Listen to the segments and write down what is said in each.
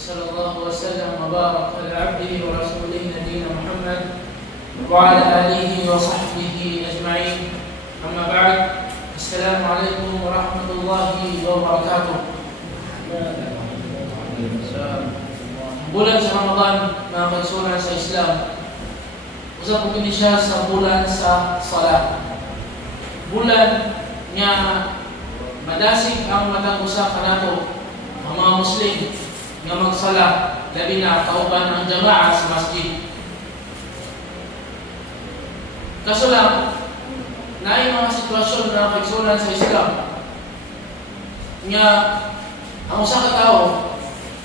صلى الله وسلم وبارك على عبده ورسوله نبينا محمد وعلى آله وصحبه أجمعين. أما بعد، السلام عليكم ورحمة الله وبركاته. Bulan sa Ramadan, mga kaigsunan sa Islam, usap ko kini siya sa bulan sa salat. Bulan nga madasig ang matang usa kanato ang mga Muslim nga magsala, labi na kauban ang jamaa sa masjid. Kaso lang, naay mga sitwasyon na kaigsunan sa Islam nga ang usa ka tawo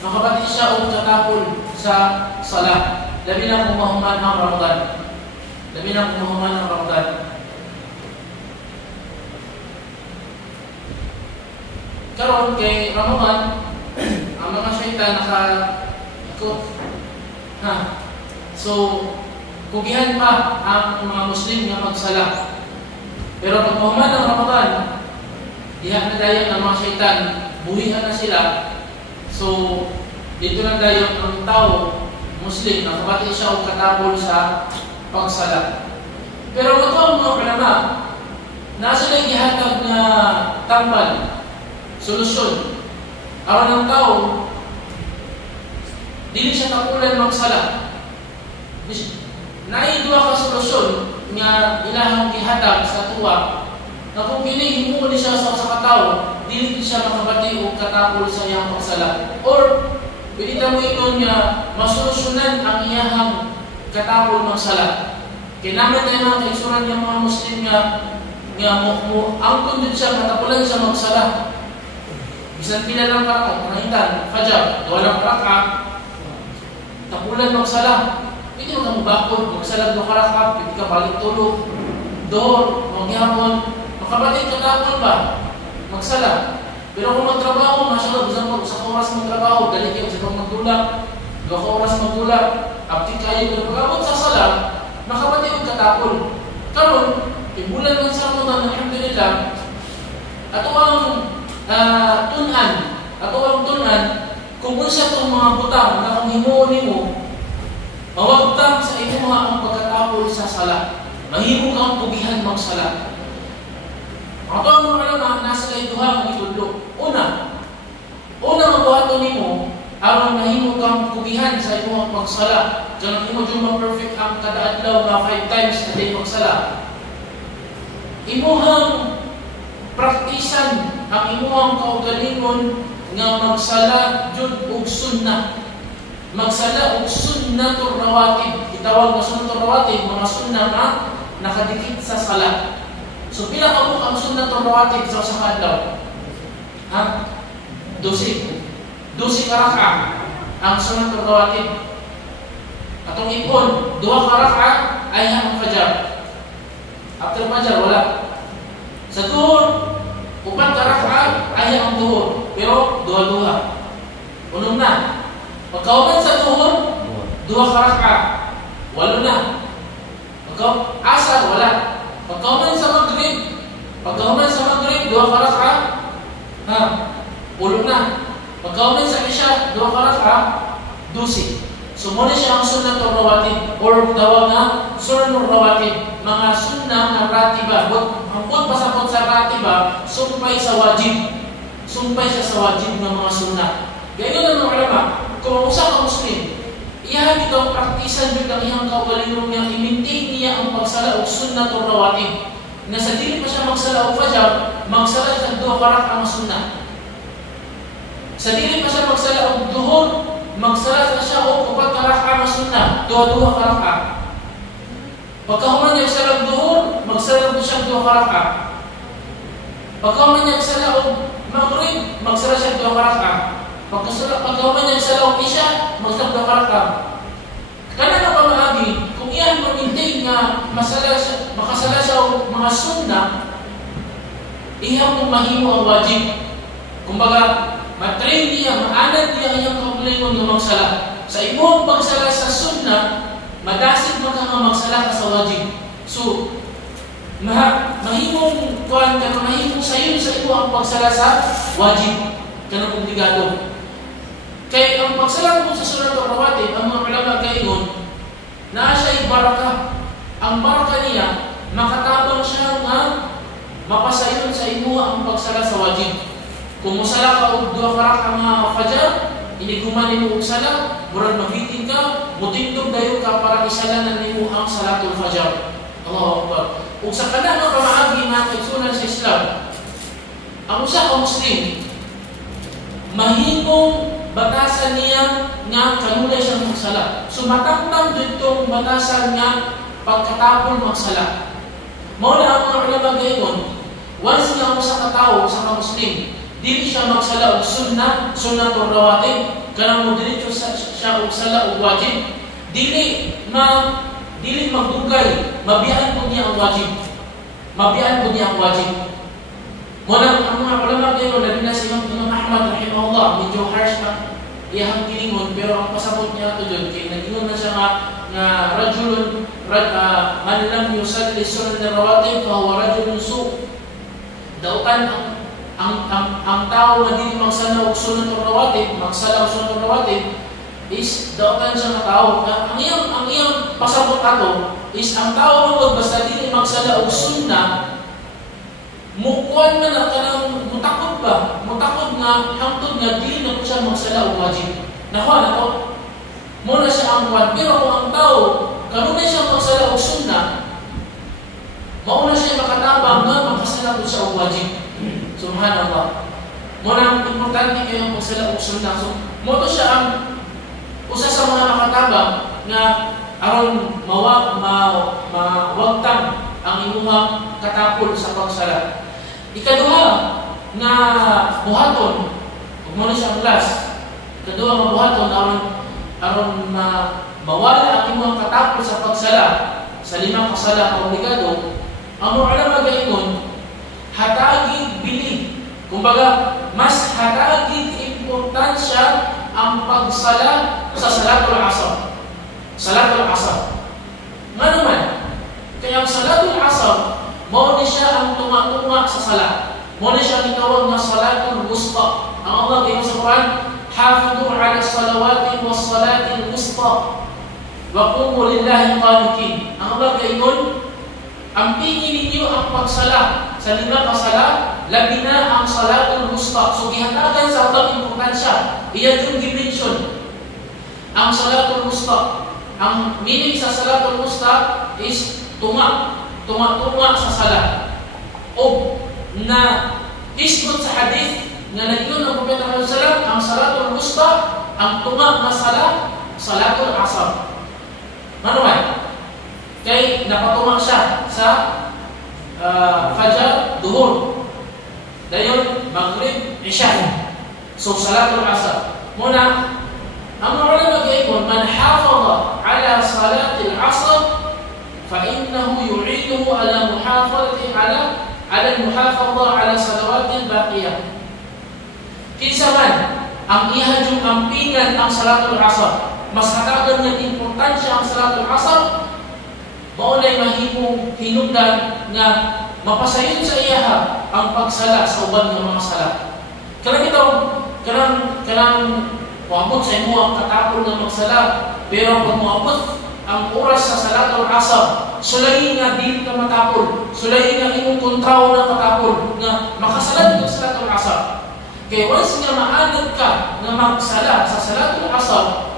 makabati siya o katapol sa salat, labi na kung mahuman ang Ramadan. Labi na kung mahuman ang Ramadan. Karon kay Ramadan, ang mga syaitan naka-ikot. So, kugihan pa ang mga Muslim nga magsala. Pero pag mahuman ang Ramadan, diha na dayon ang mga syaitan, buhihan na sila. So, dito na dayon ang tao, Muslim, nakabati siya o katapol sa pagsala. Pero ito ang mga ulama, nasa lang gihatag na tambal, solusyon. Aron ng tao, dili siya tapulan magsala. Naay duha ka solusyon nga ilahang gihatag sa tuwa na kung himo ni siya sa katao, dili siya makabati o katapol sa iyang pagsala. Or, pinita mo ito niya masolusyonan ang iyahang katapol magsala. Kinaman tayo mga kaigsunan ng mga Muslim nga angkon din siya, katapulan siya magsala. Bisan pila lang ka, panahitan, fajr, walang karaka, tapulan magsala. Hindi mo ka mabakod, magsalag ng karaka, hindi ka balik tulog, door, mangyapon, makabatid katapol ba? Magsala. Pero kung magtrabaho, masyado, bisan sa oras magtrabaho, dali kayo sa magtulak, 2 oras magtulak, abdi kayo, pero pag-abot sa sala, makabatid katapol. Karon, bulan ng sa Ramadan, alhamdulillah, ato ang tunan, kung unsa itong mga butang na kung himuon nimo, mawagtang sa imo ang pagkatapol sa sala. Mahimo kang pugihan magsala. Ato ang mga ulama, nasa kay duha nga gitudlo. Una mabuhaton nimo aron mahimo kang pugihan sa imo ang magsala. Kanang imo jud perfect ang kada adlaw nga 5 times a day magsala. Imuhang praktisan ang imuhang kaugalingon nga magsala jud og sunnah. Magsala og sunnatur rawatib. Gitawag na sunnatur rawatib, mga sunnah na nakadikit sa sala. So pila ka po ang sunnatur rawatib sa usa ka adlaw? 12 ka raka ang sunnatur rawatib. Atong ipon, 2 ka raka ay ang fajr. After fajr wala. Sa duhur, 4 ka raka ay ang duhur. Pero duha-duha. Unong na. Pagkauman sa duhur, 2 ka raka. 8 na. Asar, wala. Pagkauman sa maghrib, 2 ka raka. 10 na. Pagkauman sa isya, 2 ka raka. 12. So, muna siya ang sunnatur rawatib or tawag na sunnatur rawatib. Mga sunnah na ratiba. Ang pasapot sa ratiba, sumpay sa wajib. Sumpay siya sa wajib ng mga sunnah. Ganyan ang mga ulama, kung usa ka Muslim, iyahan ito ang praktisan yun ang iyang kaugalingon niya, i-maintain niya ang pagsala o sunnatur rawatib. Na sa dili pa siya magsala o fajr, magsala siya 2 ka raka ang sunnah. Sa dili pa siya magsala o duhur, magsala siya o 4 ka raka ang sunnah, 2 ka raka. Pagkahuman niya sa duhur, magsala siya 2 ka raka. Pagkahuman niya sa maghrib, magsala siya 2 ka raka. Pagkahuman niya sa isya, magsala 2 ka raka. Kana na pamaagi, kung iyan mag-maintain nga makasala siya o mga sunnah, iyan kung mahimo ang wajib. Kumbaga, matrain niya, maanad niya iyang kaugalingon ng magsala. Sa imong pagsala sa sunnah, madasig man ka magsala ka sa wajib. So, mahimong kuan ka, mahimong sayon sa imo ang pagsala sa wajib kanang obligado. Kaya ang pagsala mo sa sunatul rawatib, ang mga ulama gayon, na siya'y baraka. Ang baraka niya, makatabang siya nga mapasayon sa imo ang pagsala sa wajib. Kung musala ka og 2 ka mga fajar, iniguman nimo og sala, murag mabitin ka, mutindog dayon ka para isalanan nimo ang salatul fajar. Allahu Akbar. Ug sa kana nga pamaagi nga kaigsunan sa Islam, ang usa ka Muslim mahimong batasan niya nga kanunay siyang magsala. So matangtang ditong batasan nga pagkatapon magsala. Mao na ang mga ulama gayon, once nga usa ka tawo sa mga Muslim, dili siya magsala og sunnatul rawatib, kanang mo diretso siya og sala og wajib, dili magdugay, mabiyan po niya ang wajib. Mabiyan po niya ang wajib. Muna ang mga ulama gayon, labi na si Imam Ahmad rahimahullah, medyo harsh na iyang gilingon, pero ang pasabot niya ito doon, kaya nagingon na siya nga rajulun, man lam yusalli sunnat rawatib, fahuwa rajulun su. Dautan ang tao na dili magsala og sunnat rawatib, magsala og sunnat rawatib, is dautan siya nga tao. Ang iyang pasabot ato is ang tao mo basta dili magsala og sunna, mukuan na na kanang mutakod ba? Mutakod nga hangtod nga dili na siya magsala og wajib. Nakuha na to. Muna siya ang kuwan. Pero kung ang tao kanunay siya magsala og sunna, mauna siya makatabang nga magsala po siya og wajib. Subhanallah. Muna ang importante kayo magsala og sunna. So, mo siya ang usa sa mga makatabang nga aron mawagtang ang imuhang katapol sa pagsala. Ikaduha nga buhaton, ug mo siya ang class. Ikaduha nga buhaton aron mawala ang imuhang katapol sa pagsala sa 5 kasala ka obligado. Ang mga ulama gayon, hatagig bili. Kumbaga, mas hatagig importansya ang pagsala sa salatul asar. Salatul asar. Nga naman, kaya ang salatul asar, mao ni siya ang tunga-tunga sa sala. Mao ni siya gitawag na salatul wusta. Ang Allah gayon sa Quran, hafidhu ala salawati was salatil wusta wa qumu lillahi qanitin. Ang Allah gayon, ang tingin ninyo ang pagsala sa 5 kasala, labi na ang salatul wusta. So gihatagan sa ubang importansya. Iyan yung dimension. Ang salatul wusta. Ang meaning sa salatul wusta is tunga sa sala. O na isgot sa hadith nga nagingon ng Propeta Muhammad sallallahu alaihi wasallam, ang salatul wusta, ang tunga na sala, salatul asar. Manuman, kay napatunga siya sa fajar, duhur, dayon maghrib, isya. So salatul asar. Muna, ang mga ulama gayon, man hafadha ala salatil asr فإنه يعيده على المحافظة على المحافظة على صلوات الباقية. Kinsa man ang ihajong ampingan ang salatul asar, mas hatagan ng importansya ang salatul asar, maunay mahimong hinungdan nga mapasayon sa iyaha ang pagsala sa uban ng mga sala. Kanang muabot sa imo ang katapol ng magsala, pero pag muabot ang oras sa salatul asar, sulay nga di ka matapol, sulay nga imong kontraw ng katapol nga makasalat ng salatul asar. Kaya once nga maanad ka na magsala sa salatul asar,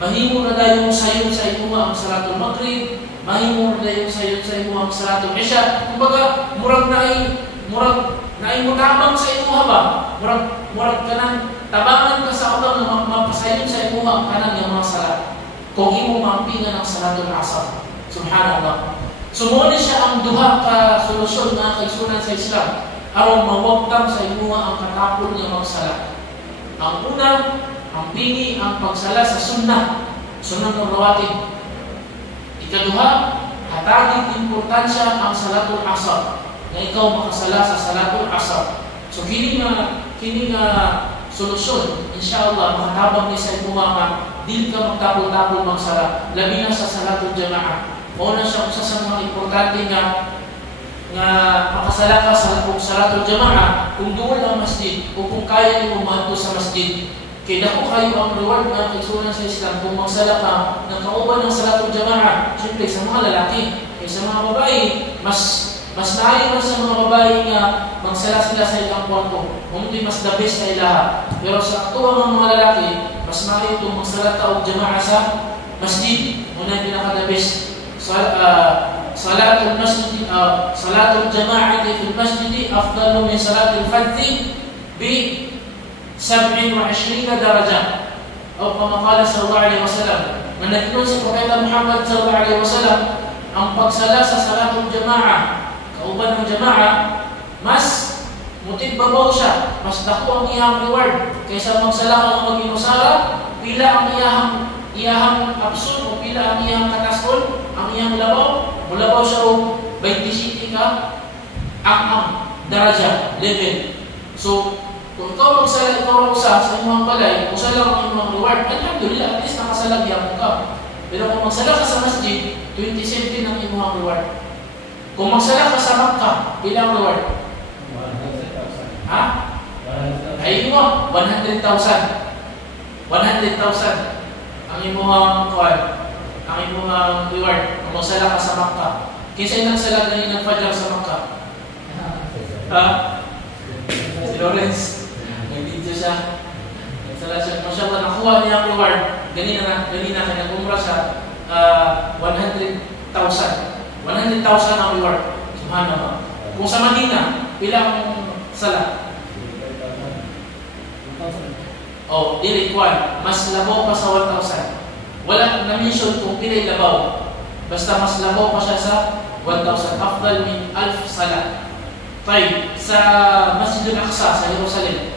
mahimo na dayong sayon sa imo ang salatul maghrib, mahimo na dayong sayon sa imo ang salatul isya. Kumbaga, murag naay mutabang sa imo ba? Murag kanang tabangan ka sa ubang na mapasayon sa imo ang kanang mga salat. Kung imo mampingan ang salatul asar. Subhanallah. Sumuni siya ang duha ka solusyon nga kaigsunan sa Islam aron mawagtang sa imo ang katapol nga magsala. Ang una, ang pili ang pagsala sa sunnah rawatib. Ikaduha, hatagig importansya ang salatul asar na ikaw makasala sa salatul asar. So kini nga solusyon, inshallah makatabang ni sa imo nga dili ka magtapol-tapol magsala, labi na sa salatul jamaah. Mao na siya usa sa mga importante nga makasala ka sa salatul jamaah kung duol ang masjid o kung kaya nimo maadto sa masjid. Kaya dako kayo ang reward na kaigsunan sa Islam kung magsala ka ng kauban ng salatul jama'a. Siyempre sa mga lalaki, kaya sa mga babae, mas naayon sa mga babae nga magsala sila sa ilang kwarto. Umundi mas the best na ilaha. Pero sa tuwang mga lalaki, mas naayon itong magsala ka o jama'a sa masjid. Muna yung pinaka-the best. Salatul masjid, salatul jama'ati fil masjid afdalu min salatul fardhi bi 27 darajah. O kama qala sallallahu alaihi wasallam, managnon si Propeta Muhammad sallallahu alaihi wasallam, ang pagsala sa salatul jama'a, kauban ng jama'a, mas mutibbabaw siya, mas dako ang iyang reward kaysa magsala ka ng mag-inusara, pila ang iyahang absun o pila ang iyang kataskol, ang iyang labaw, mulabaw siya o 27 ka ang daraja, level. So, kung ikaw magsala, ikaw sa inyong balay, kung sala ang inyong reward, alhamdulillah, at least nakasalagyan ka. Pero kung magsala ka sa masjid, 27 ang inyong reward. Kung magsala ka sa Makkah, ilang reward? 100,000. Ha? Ay mo, 100,000. 100,000 ang inyong reward. Ang inyong reward. Kung magsala ka sa Makkah. Kinsa yung nagsalag na yung nagfajar sa Makkah? Ha? Si Lawrence. Nag-video siya. Nagsala siya. Masyadong nakuha niya ang reward. Ganina ka nag-umrah siya. 100,000. 100,000 ang reward. Subhanallah. Kung sa Madina, ilang sala? Oh, dili kwan. Mas labaw pa sa 1,000. Wala na-mention kung pilay labaw. Basta mas labaw pa siya sa 1,000. Afdal min 1,000 sala. Tayo, sa Masjid al-Aqsa sa Jerusalem,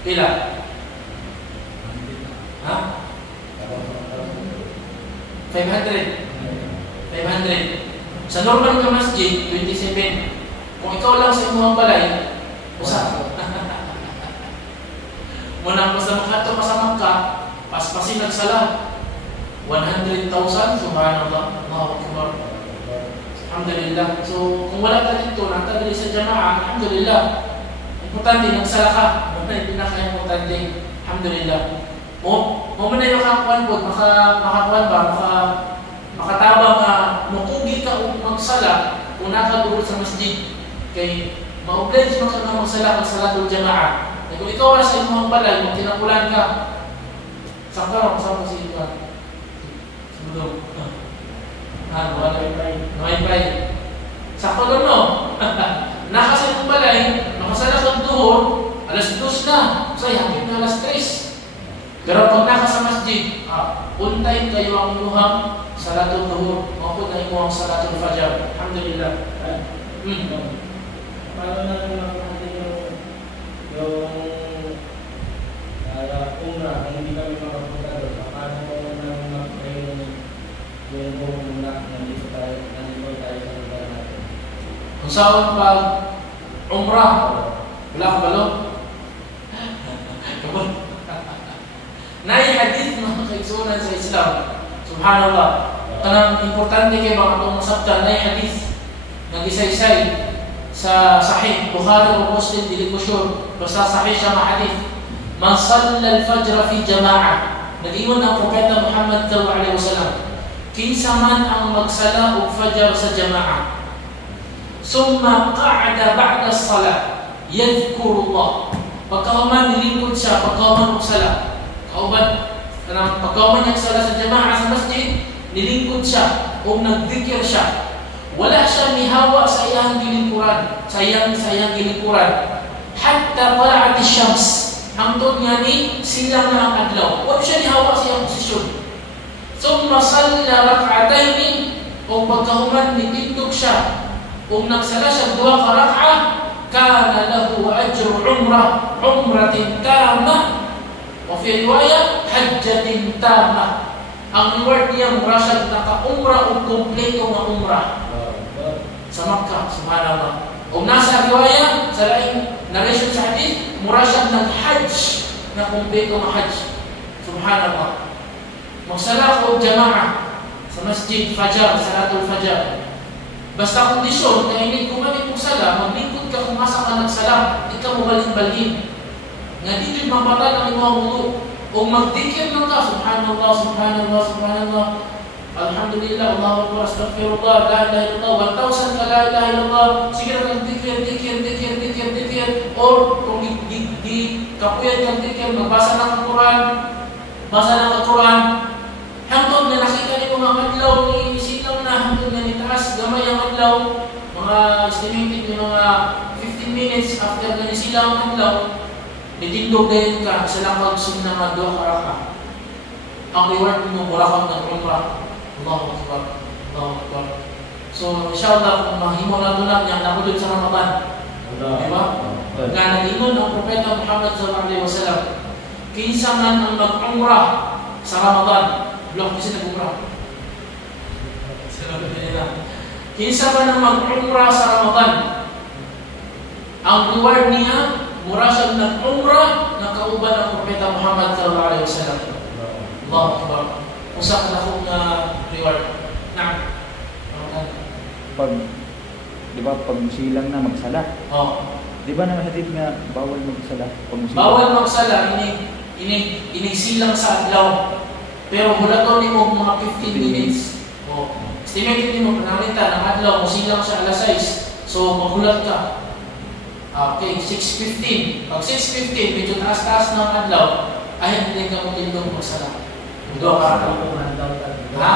pila? Ha? 500. Sa normal na masjid, 27. Kung ikaw lang sa inyong balay, usa. Muna ko sa makato pa sa Makkah, paspasin nagsala. 100,000, subhanallah, Allahu Akbar. Alhamdulillah. So, kung wala ka dito, natagili sa jama'a, alhamdulillah. Importante, nagsala ka. Ano yung pinaka-importante? Alhamdulillah. Mo man na yung makakuan po, makakuan ba, makatabang na mukugi ka o magsala kung nakadurot sa masjid. Kay ma-oblige mo ka magsala ang salatul jama'a. Kung ikaw sa imong balay, kung tinakulan ka, sakta mo, kasama si ito. Sumudong. Noy pray. Sakto lang no? Naka sa imong balay, makasala ka duhon, alas 2 na. Say, hapit na alas 3. Pero pag naka sa masjid, untay kayo ang inyong salatul duhur, mapod na inyong salatul fajar. Alhamdulillah. Paano na natin yung umrah, kung hindi kami makapunta doon, paano na mag-pray yung buong muna nandito tayo sa lugar natin? Kung saan pag umrah, wala ka balo? Kapag nai hadith mga kaigsunan sa Islam, subhanallah, kanang importante kayo mga itong sabta, nai hadith nag-isay-isay sa Sahih Bukhari o Muslim, dili ko sure, basta Sahih siya mga hadith. Man salla al-fajr fi jama'a, nag-iwan ang Propeta Muhammad sallallahu alaihi wasallam, kinsa man ang magsala og fajar sa jama'a, summa qa'ada ba'da as-salah yadhkuru Allah, pagkauman nilingkod siya, pagkauman og sala, kauban kanang pagkauman niya sala sa jama'a sa masjid, nilingkod siya o nagdikir siya, wala siya mihawa sa iyang gilingkuran, sa iyang gilingkuran, hatta tala'at ash-shams, hangtod nga ni silang na ang adlaw, wala siya nihawa sa iyang posisyon. Summa salla rak'atayn, o pagkahuman nitindog siya o nagsala siya 2 ka rak'a, kana lahu ajru umratin tamah, o fi riwaya hajjatin tamah. Ang reward niya mura siya naka-umrah o kompleto nga umrah sa Makkah, subhanallah. O nasa riwaya sa laing narration sa hadith, mura siya nag-hajj na kompleto nga hajj, subhanallah. Magsala ko jama'a sa masjid fajar, salatul fajar. Basta kondisyon, kaya hindi kumalik kong sala, maglingkod ka kung masa ka nagsala, di ka mabalin-balin. Nga dito'y mabatan ang imong wudu. O O magdikir lang ka, subhanallah, subhanallah, subhanallah, alhamdulillah, Allahu Akbar, astaghfirullah, la ilaha illallah, 1,000 ka la ilaha illallah, sige na kang dikir, or kung di kapuyan kang dikir, magbasa ng Quran, basa ng Quran, hangtod na nakita ni mga madlaw, ni isilaw na, hangtod na nitaas, gamay ang madlaw, mga estimated ni mga 15 minutes after na nisilaw ang madlaw, nitindog din ka sa lakag sunnah nga 2 raka. Ang reward mo mula kang nag-umrah. Allahu Akbar, Allahu Akbar. So, inshallah, kung mahimo na ito lang, yung nakulod sa Ramadan. Di ba? Nga nag-ingon ang Propeta Muhammad sallallahu alaihi wasallam, kinsa man ang mag-umrah sa Ramadan, blok kasi nag-umrah. Kinsa man ang mag-umrah sa Ramadan, ang reward niya, mura siyang nag-umrah, nakauban ang Propeta Muhammad sallallahu alaihi wasallam. Allahu Akbar. Usa ka akong reward. Na. Pag, di ba, pag musilang na magsala? Oh. Di ba naman hadith nga bawal magsala? Bawal magsala, inigsilang sa adlaw. Pero mula ni mo mga 15 minutes. Oh. Estimated ni mo, panalita ng adlaw, musilang sa alas 6. So, magulat ka. Okay, 6:15. Pag 6:15, medyo taas-taas ng adlaw, ay hindi ka matindong magsala. Doon ka. Ha?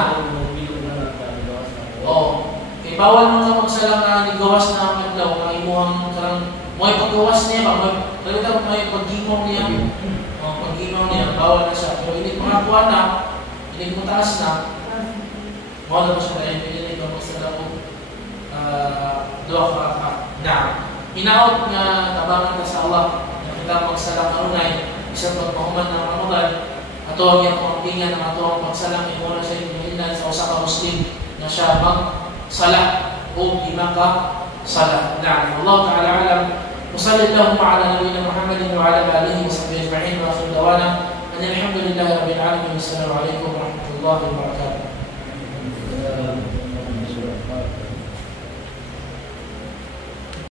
Oo. Kaya bawal mo ka magsala na nigawas na ang adlaw, na imuhang karang, may paggawas niya ba? May paggimong niya. Paggimong niya, bawal na siya. Pero hindi mga kuha na, hindi mo taas na, bawal na siya kaya hindi ka magsala mo. Doon ka. Na. Hinaot nga tabangan ka sa Allah na kita magsalang kanunay isa pagpahuman ng Ramadan ato ang iyang pangpingan ng ato ang pagsalang imuna sa inyong sa usa ka Muslim na siya magsala o imaka sala. Na'am. Allah Ta'ala alam. Wassallallahu ala nabiyina Muhammadin wa ala alihi wa sahbihi ajma'in wa akhiru dawana alhamdulillahi rabbil alamin. Wassalamu alaikum warahmatullahi wabarakatuh.